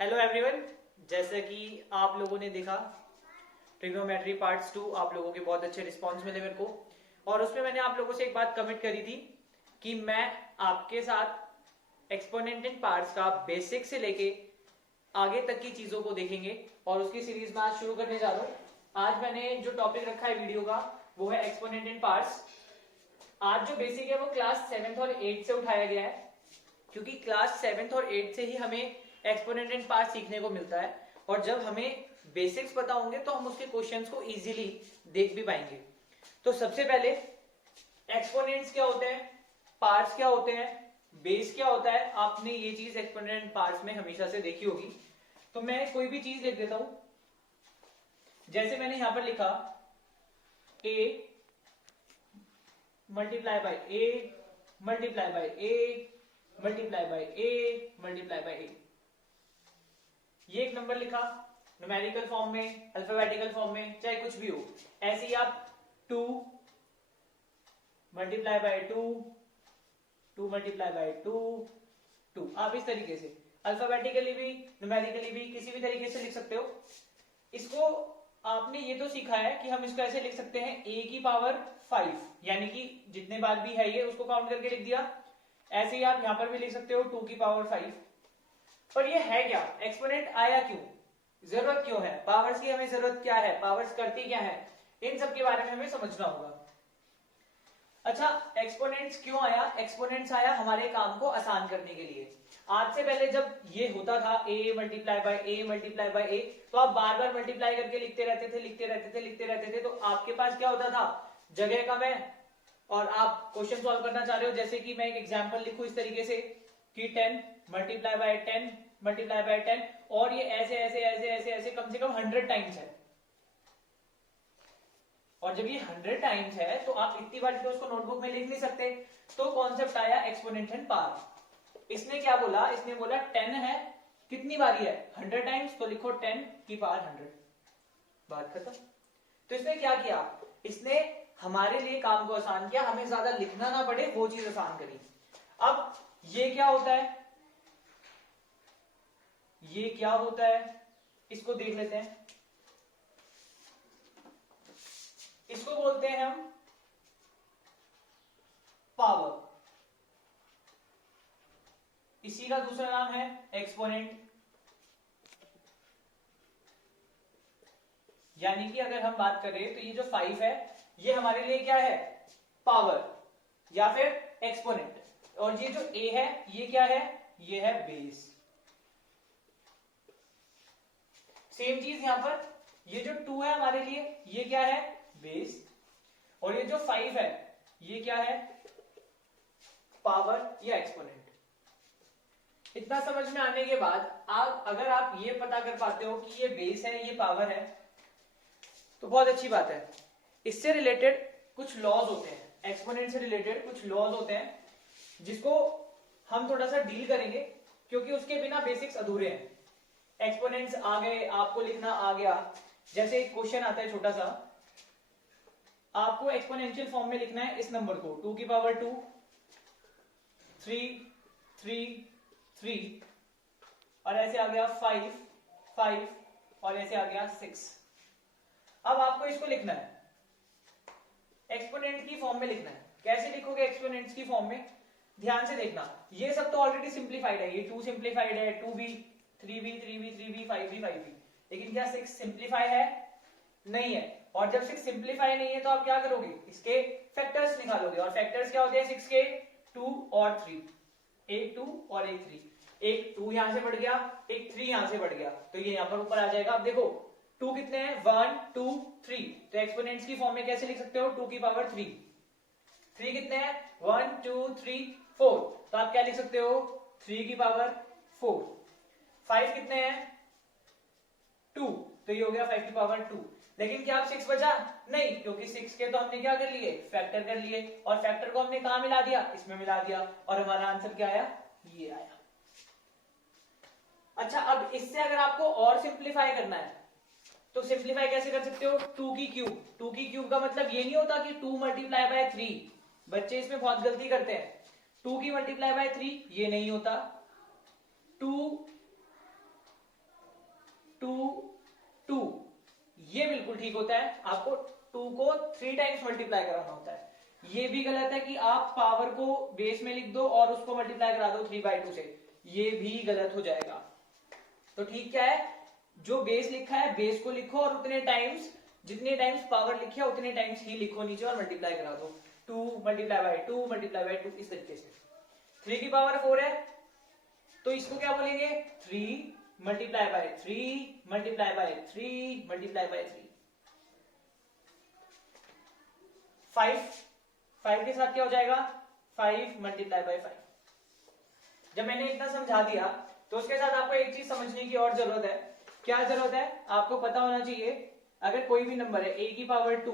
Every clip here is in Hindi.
Hello everyone. जैसा कि आप लोगों ने देखा ट्रिग्नोमेट्री पार्ट्स 2 आप लोगों के बहुत अच्छे रिस्पांस मिले मेरे को, और उसमें मैंने आप लोगों से एक बात कमिट करी थी कि मैं आपके साथ एक्सपोनेंट इन पार्ट्स का बेसिक से लेके आगे तक की चीजों को देखेंगे और उसकी सीरीज में आज शुरू करने जा रहा हूँ। आज मैंने जो टॉपिक रखा है वीडियो का वो है एक्सपोनेंट इन पार्ट्स। आज जो बेसिक है वो क्लास 7th और 8th से उठाया गया है, क्योंकि क्लास 7th और 8th से ही हमें एक्सपोनेंट एंड पार्ट्स सीखने को मिलता है, और जब हमें बेसिक्स पता होंगे तो हम उसके क्वेश्चंस को इजीली देख भी पाएंगे। तो सबसे पहले एक्सपोनेंट्स क्या होते हैं, पार्ट्स क्या होते हैं, बेस क्या होता है। आपने ये चीज एक्सपोनेंट एंड पार्ट्स में हमेशा से देखी होगी। तो मैं कोई भी चीज लिख देता हूं, जैसे मैंने यहां पर लिखा a multiply by a multiply by a multiply by a multiply by a। ये एक नंबर लिखा न्यूमेरिकल फॉर्म में, अल्फाबेटिकल फॉर्म में, चाहे कुछ भी हो। ऐसे ही आप 2 मल्टीप्लाई बाय 2, 2 मल्टीप्लाई बाय 2, 2, आप इस तरीके से अल्फाबेटिकली भी न्यूमेरिकली भी किसी भी तरीके से लिख सकते हो। इसको आपने ये तो सीखा है कि हम इसको ऐसे लिख सकते हैं a की पावर 5, यानी कि जितने बार भी है ये उसको काउंट करके लिख दिया। ऐसे ही आप यहां पर भी लिख सकते हो 2 की पावर 5। पर ये है क्या, एक्सपोनेंट आया क्यों, जरूरत क्यों है, पावर्स की हमें जरूरत क्या है, पावर्स करती क्या है, इन सब के बारे में हमें समझना होगा। अच्छा, एक्सपोनेंट्स क्यों आया, एक्सपोनेंट्स आया हमारे काम को आसान करने के लिए। आज से पहले जब ये होता था a multiply by a multiply by a, तो आप बार बार मल्टीप्लाई करके लिखते रहते थे, तो आपके पास क्या होता था, जगह कम है और आप क्वेश्चन सॉल्व करना चाह रहे हो। जैसे कि मैं एक एग्जांपल लिखूं इस तरीके से कि 10 मल्टीप्लाई बाय 10 मल्टीप्लाई बाय 10, और ये ऐसे ऐसे ऐसे ऐसे ऐसे कम से कम 100 टाइम्स है। और जब ये 100 टाइम्स है तो आप इतनी बार तो उसको नोटबुक में लिख नहीं सकते। तो कॉन्सेप्ट आया एक्सपोनेंट एंड पावर। इसने क्या बोला, इसने बोला 10 है, कितनी बारी है 100 टाइम्स, तो लिखो 10 की पावर 100, बात खत्म। तो इसने क्या किया, इसने हमारे लिए काम को आसान किया, हमें ज्यादा लिखना ना पड़े, वो चीज आसान करी। अब ये क्या होता है, ये क्या होता है, इसको देख लेते हैं। इसको बोलते हैं हम पावर, इसी का दूसरा नाम है एक्सपोनेंट। यानी कि अगर हम बात करें तो ये जो 5 है ये हमारे लिए क्या है, पावर या फिर एक्सपोनेंट, और ये जो a है ये क्या है, ये है बेस। सेम चीज यहां पर, ये जो 2 है हमारे लिए ये क्या है, बेस, और ये जो 5 है ये क्या है, पावर या एक्सपोनेंट। इतना समझ में आने के बाद आप अगर आप ये पता कर पाते हो कि ये बेस है ये पावर है तो बहुत अच्छी बात है। इससे रिलेटेड कुछ लॉज होते हैं, एक्सपोनेंट से रिलेटेड कुछ लॉज होते हैं जिसको हम थोड़ा सा डील करेंगे, क्योंकि उसके बिना बेसिक्स अधूरे हैं। एक्सपोनेंट्स आ गए, आपको लिखना आ गया। जैसे एक क्वेश्चन आता है छोटा सा, आपको एक्सपोनेंशियल फॉर्म में लिखना है इस नंबर को 2 की पावर 2, 3 3 3, और ऐसे आ गया 5 5, और ऐसे आ गया 6। अब आपको इसको लिखना है एक्सपोनेंट की फॉर्म में लिखना है। कैसे लिखोगे एक्सपोनेंट्स की फॉर्म में, ध्यान से देखना। ये सब तो ऑलरेडी सिंप्लीफाइड है, ये 2 सिंप्लीफाइड है, 2b 3b 3b 3b 5b 5b, लेकिन क्या 6 सिंप्लीफाई है, नहीं है। और जब 6 सिंप्लीफाई नहीं है तो आप क्या करोगे, इसके फैक्टर्स निकालोगे, और फैक्टर्स क्या होते हैं 6 के, 2 और 3, एक 2 और एक 3, एक 2 यहां से बढ़ गया, एक 3 यहां से बढ़ गया, तो ये यहां पर ऊपर आ जाएगा। अब देखो 2 कितने हैं, 1 2 3, तो एक्सपोनेंट्स की फॉर्म में कैसे लिख सकते हो, 2 की पावर 3। 3 कितने हैं, 1 2 3 4, तो आप क्या लिख सकते हो, 3 की पावर 4। 5 कितने हैं, 2, तो ये हो गया 5 की पावर 2। लेकिन क्या आप 6 बचा, नहीं, क्योंकि 6 के तो हमने क्या कर लिए, फैक्टर कर लिए, और फैक्टर को हमने कहां मिला दिया, इसमें मिला दिया, और हमारा आंसर क्या आया, ये आया। अच्छा, अब इससे अगर आपको और सिंप्लीफाई करना है तो सिंप्लीफाई कैसे कर सकते हो, 2 की क्यूब। 2 की क्यूब का मतलब ये नहीं होता कि 2 मल्टीप्लाई बाय 3, बच्चे इसमें बहुत गलती करते हैं। 2 की मल्टीप्लाई बाय 3 ये नहीं होता, 2 बिल्कुल ठीक होता है, आपको 2 को 3 टाइम्स मल्टीप्लाई कराना होता है। ये भी गलत है कि आप पावर को बेस में लिख दो और उसको मल्टीप्लाई करा दो 3/2 से, ये भी गलत हो जाएगा। तो ठीक क्या है, जो बेस लिखा है बेस को लिखो और उतने टाइम्स, जितने टाइम्स पावर लिखी है उतने टाइम्स ही लिखो नीचे और मल्टीप्लाई करा दो। 2 मल्टीप्लाई बाय 2 मल्टीप्लाई बाय 2 इस तरीके से। 3 की पावर 4 है तो इसको क्या बोलेंगे, 3 multiply by 3 multiply by 3 multiply by 3। 5 के साथ क्या हो जाएगा, 5 मल्टीप्लाई बाय 5। जब मैंने इतना समझा दिया तो उसके साथ आपको एक चीज समझने की और जरूरत है। क्या जरूरत है, आपको पता होना चाहिए अगर कोई भी नंबर है a की पावर 2,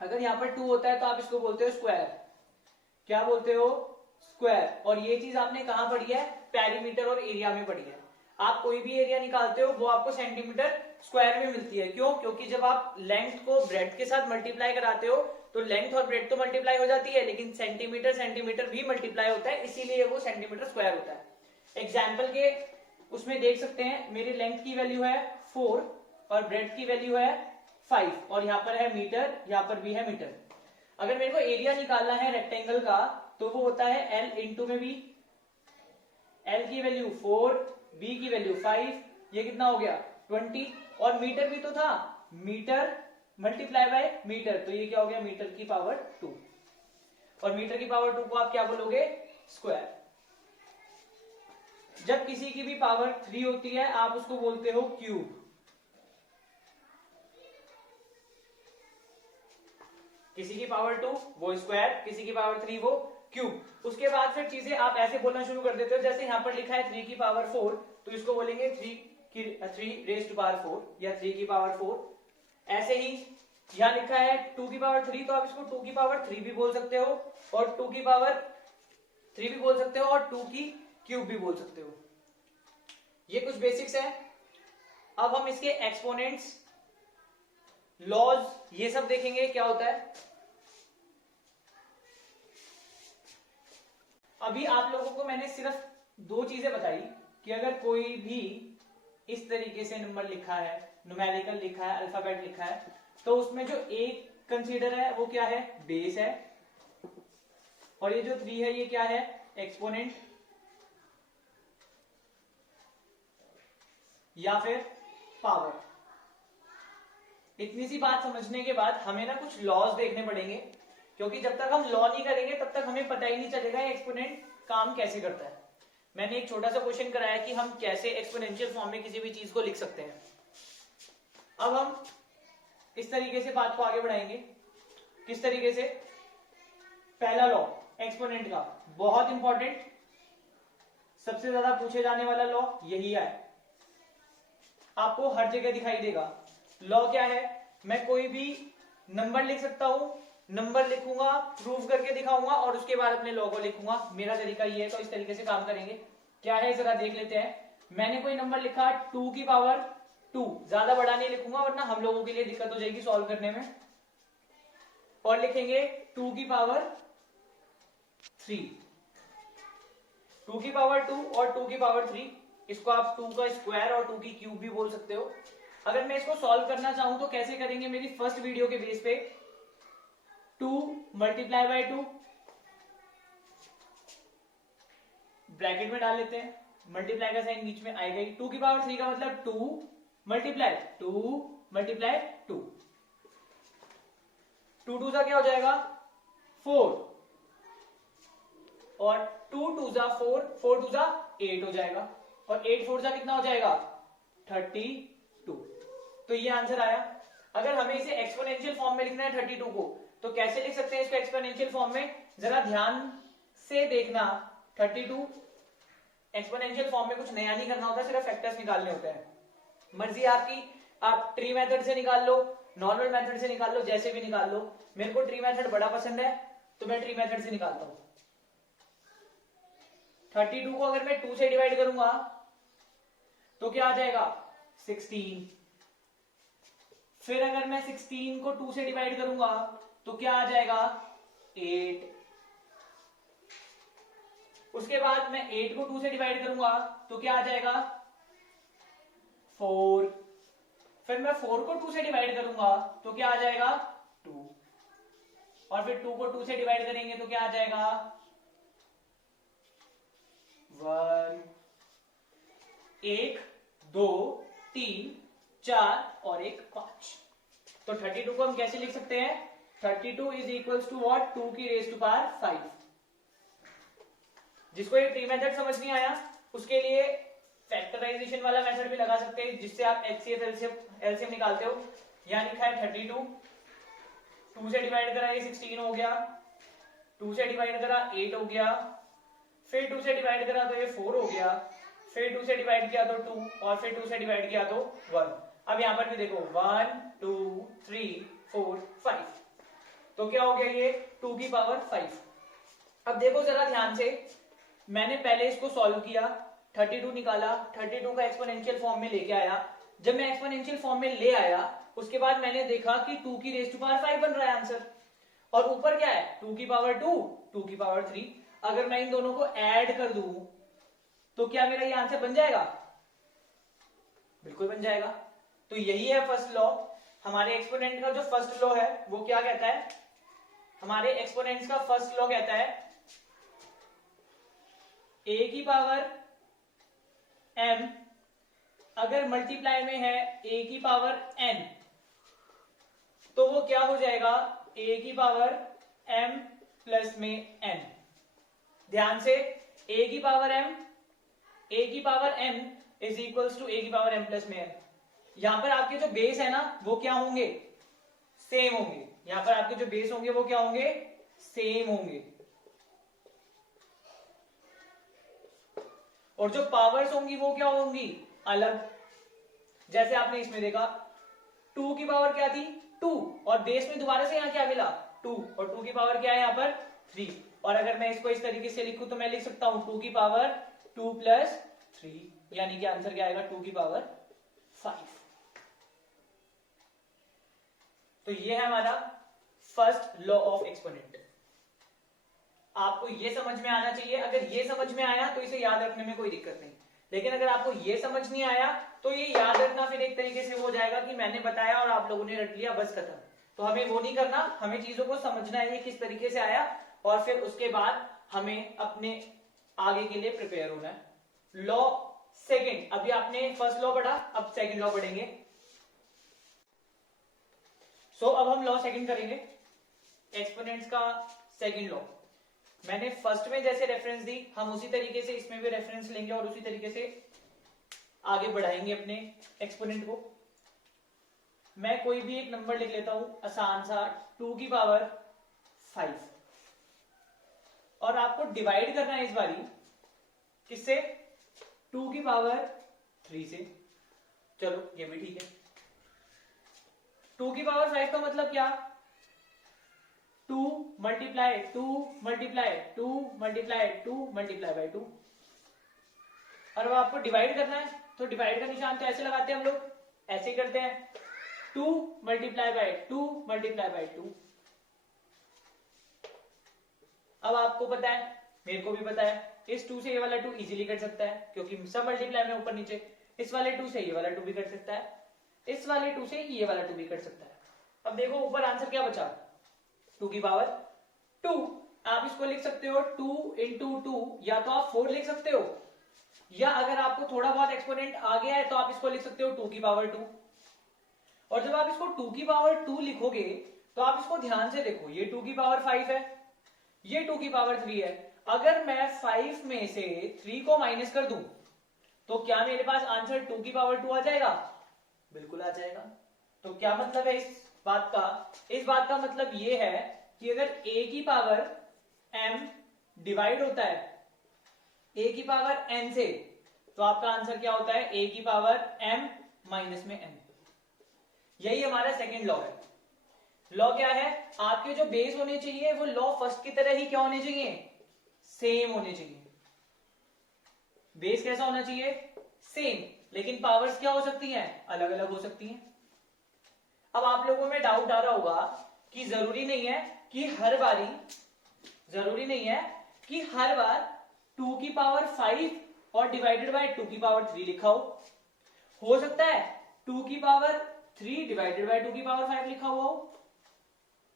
अगर यहाँ पर 2 होता है तो आप इसको बोलते हो स्क्वायर। क्या बोलते हो, स्क्वायर। और ये चीज आपने कहां पढ़ी है, पेरीमीटर और एरिया में पढ़ी है। आप कोई भी एरिया निकालते हो वो आपको सेंटीमीटर स्क्वायर में मिलती है। क्यों, क्योंकि जब आप लेंथ को ब्रेड्थ के साथ मल्टीप्लाई कराते हो तो लेंथ और ब्रेड्थ तो मल्टीप्लाई हो जाती है, लेकिन सेंटीमीटर भी मल्टीप्लाई होता है, इसीलिए वो सेंटीमीटर स्क्वायर होता है। एग्जाम्पल के उसमें देख सकते हैं, मेरी लेंथ की वैल्यू है 4 और ब्रेड्थ की वैल्यू है 5 और यहाँ पर है मीटर, यहाँ पर भी है मीटर। अगर मेरे को एरिया निकालना है रेक्टेंगल का तो वो होता है L इंटू में बी। L की वैल्यू 4, B की वैल्यू 5, ये कितना हो गया 20। और मीटर भी तो था, मीटर मल्टीप्लाई बाय मीटर, तो ये क्या हो गया मीटर की पावर 2। और मीटर की पावर 2 को आप क्या बोलोगे, स्क्वायर। जब किसी की भी पावर 3 होती है आप उसको बोलते हो क्यूब। किसी की पावर 2 वो स्क्वायर, किसी की पावर 3 वो क्यूब। उसके बाद फिर चीजें आप ऐसे बोलना शुरू कर देते हो, जैसे यहां पर लिखा है 3 की पावर 4 तो इसको बोलेंगे 3 रेज़ टू पावर 4 या 3 की पावर 4। ऐसे ही यहां लिखा है 2 की पावर 3 तो आप इसको 2 की पावर 3 भी बोल सकते हो और 2 की पावर 3 भी बोल सकते हो और 2 की क्यूब भी बोल सकते हो। ये कुछ बेसिक्स है। अब हम इसके एक्सपोनेंट्स, लॉज, ये सब देखेंगे क्या होता है। अभी आप लोगों को मैंने सिर्फ 2 चीजें बताई कि अगर कोई भी इस तरीके से नंबर लिखा है, न्यूमेरिकल लिखा है, अल्फाबेट लिखा है, तो उसमें जो एक कंसीडर है वो क्या है, बेस है, और ये जो 3 है ये क्या है, एक्सपोनेंट या फिर पावर। इतनी सी बात समझने के बाद हमें ना कुछ लॉज देखने पड़ेंगे, क्योंकि जब तक हम लॉ नहीं करेंगे तब तक हमें पता ही नहीं चलेगा एक्सपोनेंट काम कैसे करता है। मैंने एक छोटा सा क्वेश्चन कराया कि हम कैसे एक्सपोनेंशियल फॉर्म में किसी भी चीज को लिख सकते हैं। अब हम इस तरीके से बात को आगे बढ़ाएंगे। किस तरीके से, पहला लॉ एक्सपोनेंट का, बहुत इंपॉर्टेंट, सबसे ज्यादा पूछे जाने वाला लॉ यही है, आपको हर जगह दिखाई देगा। लॉ क्या है, मैं कोई भी नंबर लिख सकता हूं, नंबर लिखूंगा, प्रूव करके दिखाऊंगा और उसके बाद अपने लॉ को लिखूंगा। मेरा तरीका ये है, तो इस तरीके से काम करेंगे। क्या है जरा देख लेते हैं। मैंने कोई नंबर लिखा 2 की पावर 2, ज्यादा बड़ा नहीं लिखूंगा वरना हम लोगों के लिए दिक्कत हो जाएगी सॉल्व करने में। और लिखेंगे 2 की पावर 3, 2 की पावर 2 और 2 की पावर 3, इसको आप 2 का स्क्वायर और 2 की क्यूब भी बोल सकते हो। अगर मैं इसको सॉल्व करना चाहूं तो कैसे करेंगे, मेरी फर्स्ट वीडियो के बेस पे 2 मल्टीप्लाई बाय 2 ब्रैकेट में डाल लेते हैं, मल्टीप्लाई का साइन बीच में आएगा ही। 2 की पावर 3 का मतलब 2 मल्टीप्लाई 2, 2 2 जा क्या हो जाएगा 4 और 2 2 जा 4, 4 2 जा 8 हो जाएगा और 8 4 जा कितना हो जाएगा 32। तो ये आंसर आया। अगर हमें इसे एक्सपोनेंशियल फॉर्म में लिखना है 32 को तो कैसे लिख सकते हैं इसको एक्सपोनेंशियल फॉर्म में, जरा ध्यान से देखना। 32 एक्सपोनेंशियल फॉर्म में कुछ नया नहीं करना होता, सिर्फ फैक्टर्स निकालने होते हैं। मर्जी आपकी, आप ट्री मेथड से निकाल लो, नॉर्मल मेथड से निकाल लो, जैसे भी निकाल लो। मेरे को ट्री मेथड बड़ा पसंद है तो मैं ट्री मेथड से निकालता हूं। 32 को अगर मैं 2 से डिवाइड करूंगा तो क्या आ जाएगा 16। फिर अगर मैं 16 को 2 से डिवाइड करूंगा तो क्या आ जाएगा 8। उसके बाद मैं 8 को 2 से डिवाइड करूंगा तो क्या आ जाएगा 4। फिर मैं 4 को 2 से डिवाइड करूंगा तो क्या आ जाएगा 2, और फिर 2 को 2 से डिवाइड करेंगे तो क्या आ जाएगा 1, 1 2 3 4 और 1 5। तो 32 को हम कैसे लिख सकते हैं, 32 इज इक्वल्स टू व्हाट, 2 की रेज टू पावर 5। जिसको ये ट्री मेथड समझ नहीं आया उसके लिए फैक्टराइजेशन वाला मेथड भी लगा सकते हैं, जिससे आप एचसीएफ एलसीएम निकालते हो। यहाँ लिखा है 32, 2 से डिवाइड करा ये 16 हो गया, 2 से डिवाइड करा 8 हो गया, फिर 2 से डिवाइड करा तो ये 4 हो गया, फिर 2 से डिवाइड किया तो 2, और फिर 2 से डिवाइड किया तो 1। अब यहाँ पर भी देखो 1 2 3 4 5, तो क्या हो गया ये 2 की पावर 5। अब देखो जरा ध्यान से, मैंने पहले इसको सॉल्व किया, 32 निकाला, 32 का एक्सपोनेंशियल फॉर्म में लेके आया। जब मैं एक्सपोनेंशियल फॉर्म में ले आया उसके बाद मैंने देखा कि 2 की रेज टू पावर 5 बन रहा है आंसर, और ऊपर क्या है 2 की पावर 2, 2 की पावर 3। अगर मैं इन दोनों को ऐड कर दूं तो क्या मेरा ये आंसर बन जाएगा, बिल्कुल बन जाएगा। तो यही है फर्स्ट लॉ। हमारे एक्सपोनेंट का जो फर्स्ट लॉ है वो क्या कहता है, हमारे एक्सपोनेंट्स का फर्स्ट लॉ कहता है a की पावर m अगर मल्टीप्लाई में है a की पावर n, तो वो क्या हो जाएगा a की पावर m प्लस में n। ध्यान से, a की power m is equals to a की पावर m प्लस में n। यहां पर आपके जो बेस है ना वो क्या होंगे, सेम होंगे। यहां पर आपके जो बेस होंगे वो क्या होंगे, सेम होंगे, और जो पावर्स होंगी वो क्या होंगी, अलग। जैसे आपने इसमें देखा 2 की पावर क्या थी 2, और बेस में दोबारा से यहां क्या मिला 2, और 2 की पावर क्या है यहां पर 3। और अगर मैं इसको इस तरीके से लिखूं तो मैं लिख सकता हूं 2 की पावर 2 प्लस 3, यानी कि आंसर क्या आएगा 2 की पावर 5। तो ये है हमारा फर्स्ट लॉ ऑफ एक्सपोनेंट। आपको ये समझ में आना चाहिए। अगर ये समझ में आया तो इसे याद रखने में कोई दिक्कत नहीं, लेकिन अगर आपको ये समझ नहीं आया तो ये याद रखना फिर एक तरीके से हो जाएगा कि मैंने बताया और आप लोगों ने रट लिया, बस खत्म। तो हमें वो नहीं करना, हमें चीजों को समझना है ये किस तरीके से आया, और फिर उसके बाद हमें अपने आगे के लिए प्रिपेयर होना है। लॉ सेकेंड, अभी आपने फर्स्ट लॉ पढ़ा, अब सेकेंड लॉ पढ़ेंगे। अब हम लॉ सेकेंड करेंगे, एक्सपोनेंट्स का सेकेंड लॉ। मैंने फर्स्ट में जैसे रेफरेंस दी, हम उसी तरीके से इसमें भी रेफरेंस लेंगे और उसी तरीके से आगे बढ़ाएंगे अपने एक्सपोनेंट को। मैं कोई भी एक नंबर लिख लेता हूं आसान सा, 2 की पावर 5, और आपको डिवाइड करना है इस बारी किससे, 2 की पावर 3 से। चलो ये भी ठीक है। 2 की पावर 5 का मतलब क्या, 2 multiply 2 multiply 2 multiply 2 multiply by 2। और अब आपको डिवाइड करना है तो डिवाइड का निशान तो ऐसे लगाते हैं हम लोग, ऐसे ही करते हैं, 2 मल्टीप्लाई बाई 2 मल्टीप्लाई बाई 2। अब आपको पता है, मेरे को भी पता है, इस 2 से ये वाला 2 इजीली कट सकता है क्योंकि सब मल्टीप्लाई में ऊपर नीचे। इस वाले 2 से ये वाला 2 भी कट सकता है, इस वाले 2 से ये वाला 2 भी कट सकता है। अब देखो ऊपर आंसर क्या बचा, 2 की पावर 2। आप इसको लिख सकते हो 2 इंटू 2, या तो आप 4 लिख सकते हो, या अगर आपको थोड़ा बहुत एक्सपोनेंट आ गया है तो आप इसको लिख सकते हो 2 की पावर 2। और जब आप इसको 2 की पावर 2 लिखोगे तो आप इसको ध्यान से देखो, ये 2 की पावर 5 है, ये 2 की पावर 3 है। अगर मैं 5 में से 3 को माइनस कर दूं तो क्या मेरे पास आंसर 2 की पावर 2 आ जाएगा, बिल्कुल आ जाएगा। तो क्या मतलब है इस बात का, इस बात का मतलब ये है कि अगर a की पावर m डिवाइड होता है a की पावर n से, तो आपका आंसर क्या होता है a की पावर m माइनस में n। यही हमारा सेकेंड लॉ है। लॉ क्या है, आपके जो बेस होने चाहिए वो लॉ फर्स्ट की तरह ही क्या होने चाहिए, सेम होने चाहिए। बेस कैसा होना चाहिए, सेम, लेकिन पावर्स क्या हो सकती हैं, अलग अलग हो सकती हैं। अब आप लोगों में डाउट आ रहा होगा कि जरूरी नहीं है कि हर बार 2 की पावर 5 और डिवाइडेड बाय 2 की पावर 3 लिखा हो सकता है 2 की पावर 3 डिवाइडेड बाय 2 की पावर 5 लिखा हुआ हो?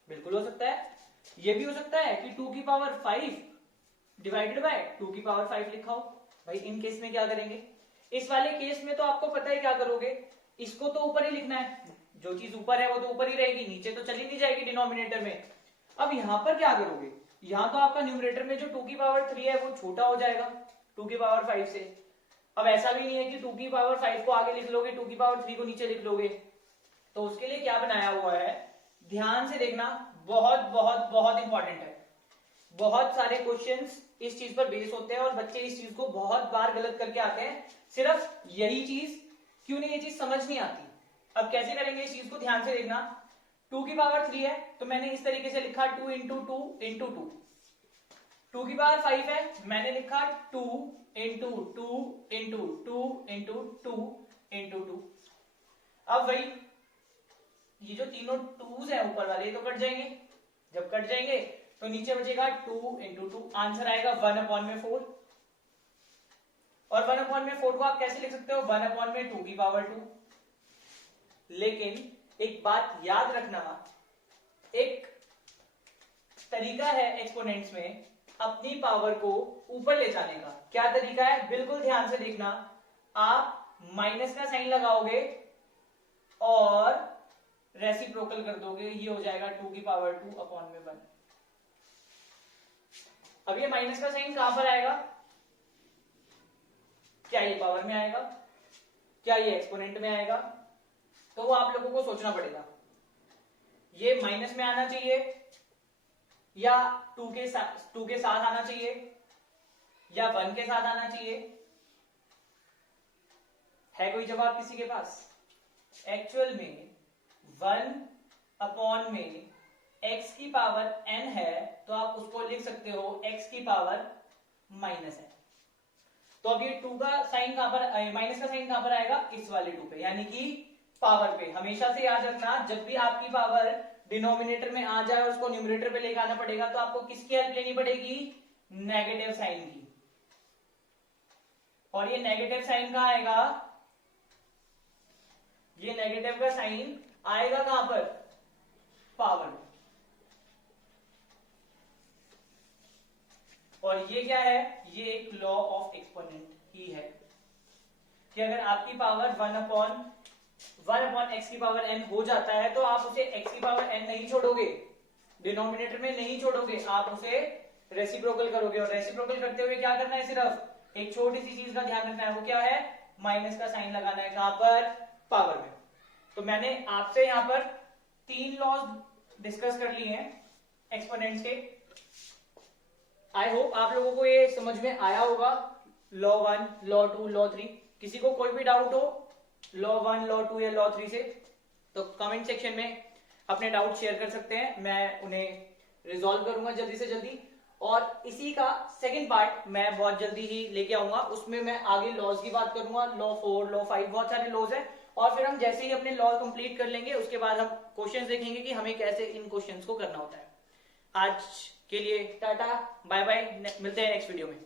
बिल्कुल हो सकता है। ये भी हो सकता है कि 2 की पावर 5 डिवाइडेड बाय 2 की पावर 5 लिखा हो। भाई इन केस में क्या करेंगे? इस वाले केस में तो आपको पता है क्या करोगे, इसको तो ऊपर ही लिखना है, जो चीज ऊपर है वो तो ऊपर ही रहेगी, नीचे तो चली नहीं जाएगी डिनोमिनेटर में। अब यहां पर क्या करोगे, यहां तो आपका न्यूमरेटर में जो 2 की पावर 3 है वो छोटा हो जाएगा 2 की पावर 5 से। अब ऐसा भी नहीं है कि 2 की पावर 5 को आगे लिख लोगे, 2 की पावर 3 को नीचे लिख लोगे। तो उसके लिए क्या बनाया हुआ है, ध्यान से देखना, बहुत बहुत बहुत इंपॉर्टेंट है। बहुत सारे क्वेश्चंस इस चीज पर बेस होते हैं और बच्चे इस चीज को बहुत बार गलत करके आते हैं। सिर्फ यही चीज, क्यों नहीं ये चीज समझ नहीं आती। अब कैसे करेंगे इस चीज को, ध्यान से देखना। 2 की पावर 3 है तो मैंने इस तरीके से लिखा 2 इंटू 2 इंटू 2। 2 की पावर 5 है, मैंने लिखा 2 इंटू 2 इंटू 2 इंटू 2 इंटू 2। अब भाई ये जो तीनों 2s है ऊपर वाले तो कट जाएंगे, जब कट जाएंगे तो नीचे बचेगा 2 इंटू 2, आंसर आएगा 1/4। और 1/4 को आप कैसे लिख सकते हो, 1/2 की पावर 2। लेकिन एक बात याद रखना, एक तरीका है एक्सपोनेंट्स में अपनी पावर को ऊपर ले जाने का। क्या तरीका है, बिल्कुल ध्यान से देखना। आप माइनस का साइन लगाओगे और रेसिप्रोकल कर दोगे, ये हो जाएगा 2 की पावर 2/1। अब ये माइनस का साइन कहां पर आएगा, क्या ये पावर में आएगा, क्या ये एक्सपोनेंट में आएगा? तो वो आप लोगों को सोचना पड़ेगा, ये माइनस में आना चाहिए या 2 के साथ आना चाहिए या 1 के साथ आना चाहिए? है कोई जवाब किसी के पास? एक्चुअल में 1 में x की पावर n है तो आप उसको लिख सकते हो x की पावर माइनस है। तो अब ये 2 का साइन कहां पर, माइनस का साइन कहां पर आएगा, इस वाले 2 पे, यानी कि पावर पे। हमेशा से याद रखना, जब भी आपकी पावर डिनोमिनेटर में आ जाए और उसको न्यूमरेटर पे लेकर आना पड़ेगा तो आपको किसकी हेल्प लेनी पड़ेगी, नेगेटिव साइन की। और ये नेगेटिव साइन कहां आएगा, ये नेगेटिव का साइन आएगा कहां पर, पावर में। और ये क्या है, ये एक लॉ ऑफ एक्सपोनेंट ही है कि अगर आपकी पावर 1 x की पावर n हो जाता है तो आप उसे x की पावर n नहीं छोड़ोगे, डिनोमिनेटर में नहीं छोड़ोगे, आप उसे रेसिप्रोकल करोगे। और रेसिप्रोकल करते हुए क्या करना है, सिर्फ एक छोटी सी चीज का ध्यान रखना है, वो क्या है, माइनस का साइन लगाना है कहां पर, पावर में। तो मैंने आपसे यहां पर 3 लॉज डिस्कस कर लिए हैं एक्सपोनेंट्स के। आई होप आप लोगों को ये समझ में आया होगा, लॉ 1, लॉ 2, लॉ 3। किसी को कोई भी डाउट हो लॉ 1, लॉ 2 या लॉ 3 से, तो कमेंट सेक्शन में अपने डाउट शेयर कर सकते हैं, मैं उन्हें रिजॉल्व करूंगा जल्दी से जल्दी। और इसी का सेकंड पार्ट मैं बहुत जल्दी ही लेके आऊंगा, उसमें मैं आगे लॉज की बात करूंगा, लॉ 4, लॉ 5, बहुत सारे लॉज हैं। और फिर हम जैसे ही अपने लॉ कंप्लीट कर लेंगे उसके बाद हम क्वेश्चंस देखेंगे कि हमें कैसे इन क्वेश्चंस को करना होता है। आज के लिए टाटा बाय बाय, मिलते हैं नेक्स्ट वीडियो में।